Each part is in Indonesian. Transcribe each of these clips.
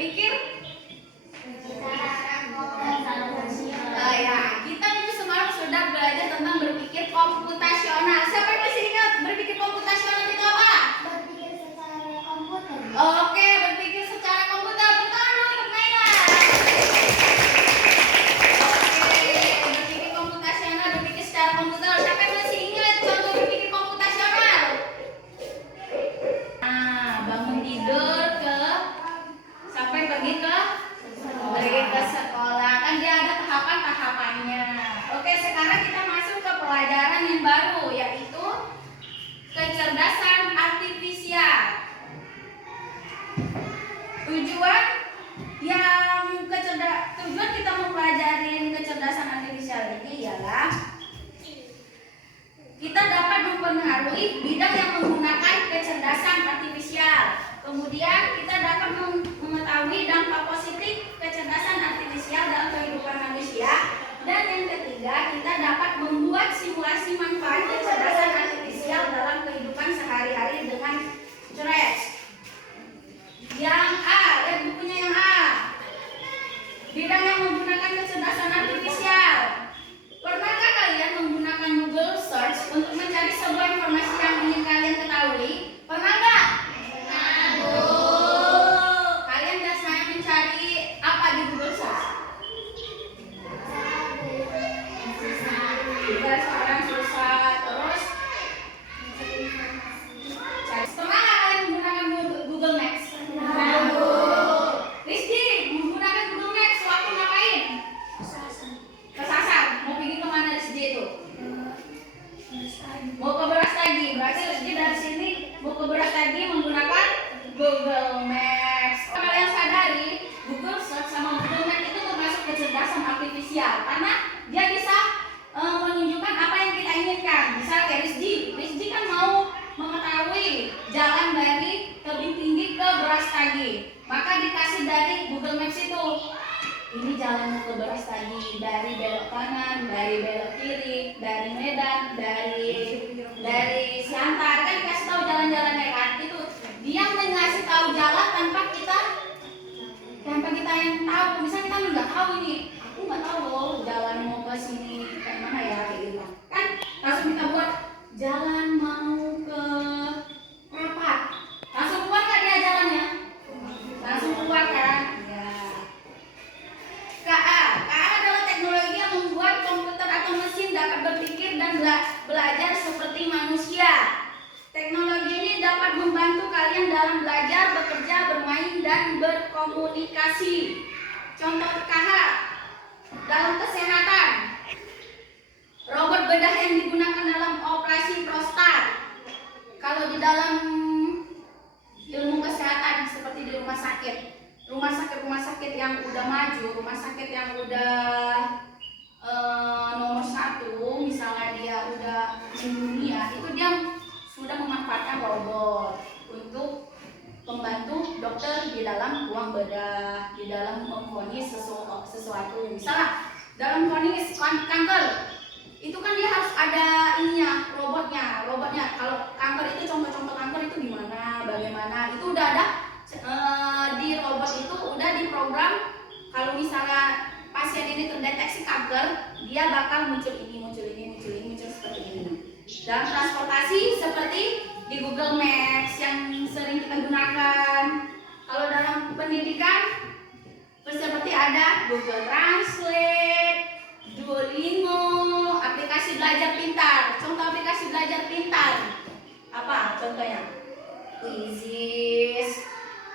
berpikir ya, kita minggu semalam sudah belajar tentang berpikir komputasional. Siapa yang masih ingat berpikir komputasional itu apa? Berpikir secara komputer. Oke, berpikir secara komputer. Pertama untuk Naila. Oke, berpikir komputasional, berpikir secara komputer. Siapa yang masih ingat contoh berpikir komputasional? Nah, bangun tidur sampai pergi ke sekolah. Kan dia ada tahapan-tahapannya. Oke, sekarang kita masuk ke pelajaran yang baru, yaitu kecerdasan artifisial. Tujuan kita mempelajari kecerdasan artifisial ini ialah kita dapat mempengaruhi bidang yang menggunakan kecerdasan artifisial. Kemudian kita dapat mengetahui dampak positif kecerdasan artifisial dalam kehidupan manusia. Dan yang ketiga, kita dapat membuat simulasi manfaat kecerdasan artifisial dalam kehidupan sehari-hari dengan cerdas. Yang A, lihat bukunya yang A. Bidang yang menggunakan kecerdasan artifisial. Pernahkah kalian menggunakan Google Search untuk mencari sebuah informasi yang ingin kalian ketahui? Pernah nggak? Kalian biasanya mencari apa di Google Search? Sekarang susah. Terus pernah nggak kalian menggunakan Google Maps? Rizky, menggunakan Google Maps waktu ngapain? Kesasar. Mau pergi kemana Rizky itu? Mau ke Brastagi. Berarti Rizky dari sini mau ke Brastagi menggunakan Google Maps. Kalian sadari Google Search sama Google Maps itu termasuk kecerdasan artifisial karena dia bisa menunjukkan apa yang kita inginkan. Misalnya Rizky kan mau mengetahui jalan dari Tebing Tinggi ke Brastagi, maka dikasih dari Google Maps itu, ini jalan ke Brastagi, dari belok kanan, dari belok kiri, dari Medan, dari Siantar, kan dikasih tahu jalan-jalannya kan. Itu dia mengasih tahu jalan tanpa kita yang tahu. Misalnya kita nggak tahu ini, aku nggak tahu loh jalan mau ke sini kayak mana ya, kayak gitu kan, langsung kita buat jalan mau ke Rapat, langsung keluar kan dia jalannya, langsung keluar kan ya. KA adalah teknologi yang membuat komputer atau mesin dapat berpikir dan belajar seperti manusia. Teknologi ini dapat membantu kalian dalam belajar, bekerja, bermain, dan berkomunikasi. Contoh KH dalam kesehatan, robot bedah yang digunakan dalam operasi prostat. Kalau di dalam ilmu kesehatan seperti di rumah sakit yang udah maju, rumah sakit yang udah nomor 1, misalnya dia udah mendunia, itu dia sudah memanfaatkan robot untuk membantu dokter di dalam ruang bedah, di dalam memvonis sesuatu. Misalnya dalam vonis kanker, itu kan dia harus ada ininya, robotnya. Kalau kanker itu contoh-contoh kanker itu gimana, bagaimana, itu udah ada di robot itu udah diprogram. Kalau misalnya pasien ini terdeteksi kanker, dia bakal muncul seperti ini. Dalam transportasi seperti di Google Maps yang sering kita gunakan. Kalau dalam pendidikan seperti ada Google Translate, Duolingo, aplikasi belajar pintar. Contoh aplikasi belajar pintar apa contohnya? Quizzes.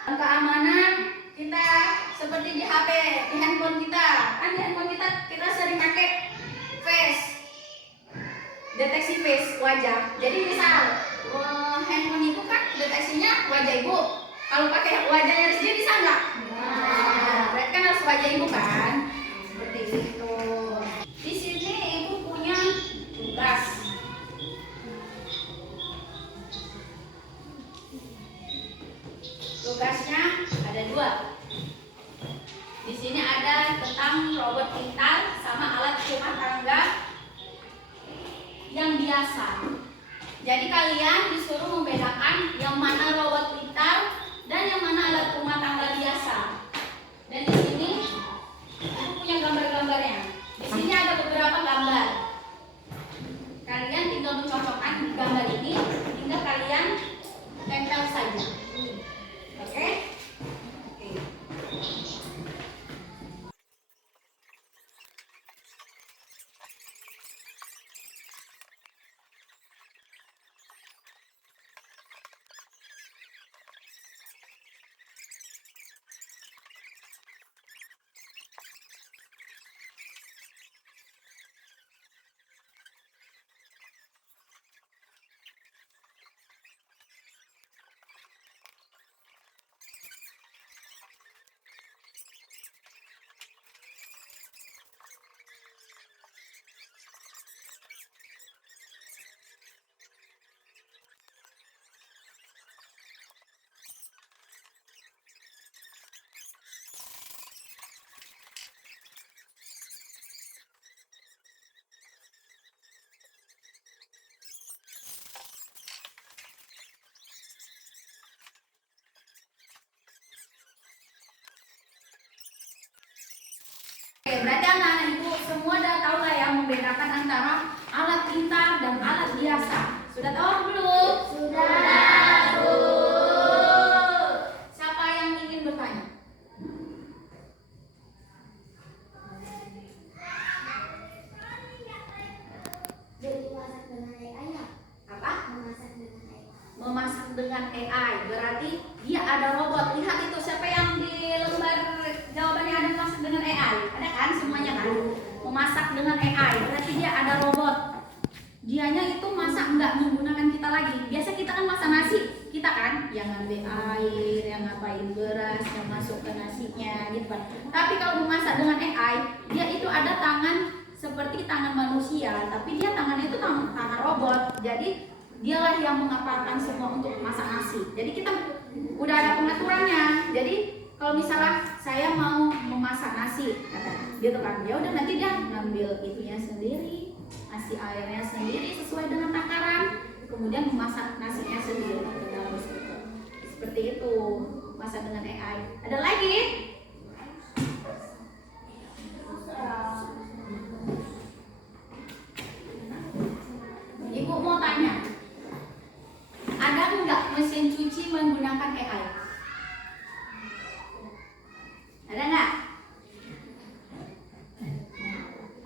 Keamanan kita seperti di HP, di handphone kita. Kan di handphone kita sering pakai face, deteksi face wajah. Jadi misal handphone itu kan deteksinya wajah ibu. Kalau pakai wajahnya Rizky bisa nggak? Nah, berarti kan harus wajah ibu kan? Seperti itu. Di sini ibu punya tugas. Tugasnya ada 2. Di sini ada tentang robot pintar sama alat rumah tangga yang biasa. Jadi kalian disuruh membedakan yang mana robot pintar dan yang mana alat rumah tangga biasa. gambar-gambarnya. Di sini ada beberapa gambar. Kalian tinggal mencocokkan gambar ini, tinggal kalian tempel saja. Oke? Oke. Oke, berarti anak-anak ibu semua udah tahu lah ya membedakan antara alat pintar dan alat biasa. Sudah tahu belum? Sudah. Siapa yang ingin bertanya? Jadi masak dengan AI ya? Apa? Memasak dengan AI. Memasak dengan AI. Berarti dia ada robot. Lihat itu siapa yang di lembar jawabannya ada memasak dengan AI? Ada kan semuanya kan? Memasak dengan AI. Berarti dia ada robot. Dianya itu masak nggak menggunakan kita lagi. Biasa kita kan masak nasi, kita kan yang ngambil air, yang ngapain beras, yang masuk ke nasinya gitu kan. Tapi kalau memasak dengan AI, dia itu ada tangan seperti tangan manusia, tapi dia tangannya itu tangan robot. Jadi dialah yang mengaparkan semua untuk masak nasi. Jadi kita udah ada pengaturannya. Jadi kalau misalnya saya mau memasak nasi, gitu kan, ya udah nanti dia ngambil itunya sendiri, nasi airnya sendiri sesuai dengan takaran, kemudian memasak nasinya sendiri. Seperti itu, masak dengan AI. Ada lagi? Ibu mau tanya, ada nggak mesin cuci menggunakan AI? Ada nggak?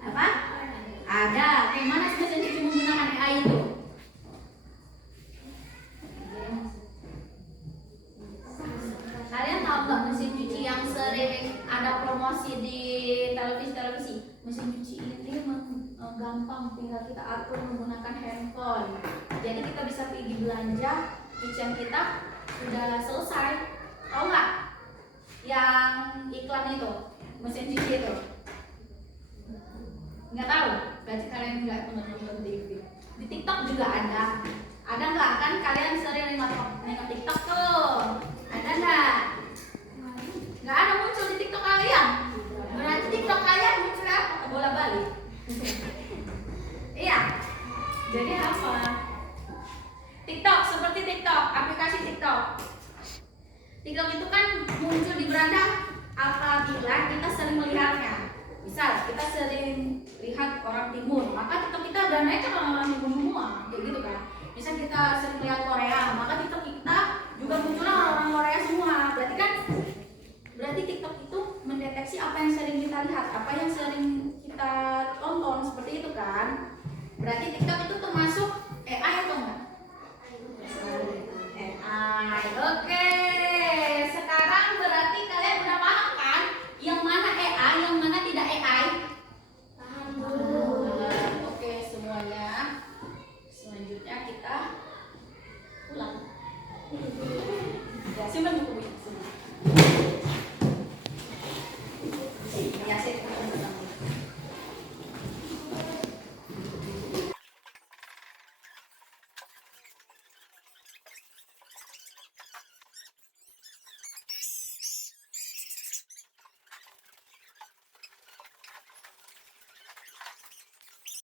Apa? Ada. Yang mana mesin cuci menggunakan AI itu? Kalian tahu nggak mesin cuci yang sering ada promosi di televisi? Mesin cuci ini gampang, tinggal kita atur menggunakan handphone. Jadi kita bisa pergi belanja, kitchen kita sudah selesai. Tahu nggak? Yang iklan itu, mesin cuci itu? Nggak tahu? Berarti kalian nggak nonton TV. Di TikTok juga ada. Ada nggak? Kan kalian sering nengok TikTok tuh. Ada nggak? Nggak ada muncul di TikTok kalian. Berarti TikTok kalian muncul apa? Bola balik. Iya. Jadi apa? TikTok seperti TikTok, aplikasi TikTok. TikTok itu kan muncul di beranda apabila kita sering melihatnya. Misal kita sering lihat orang timur, maka TikTok kita berandanya kan orang timur semua, kayak gitu kan. Misal kita sering lihat Korea,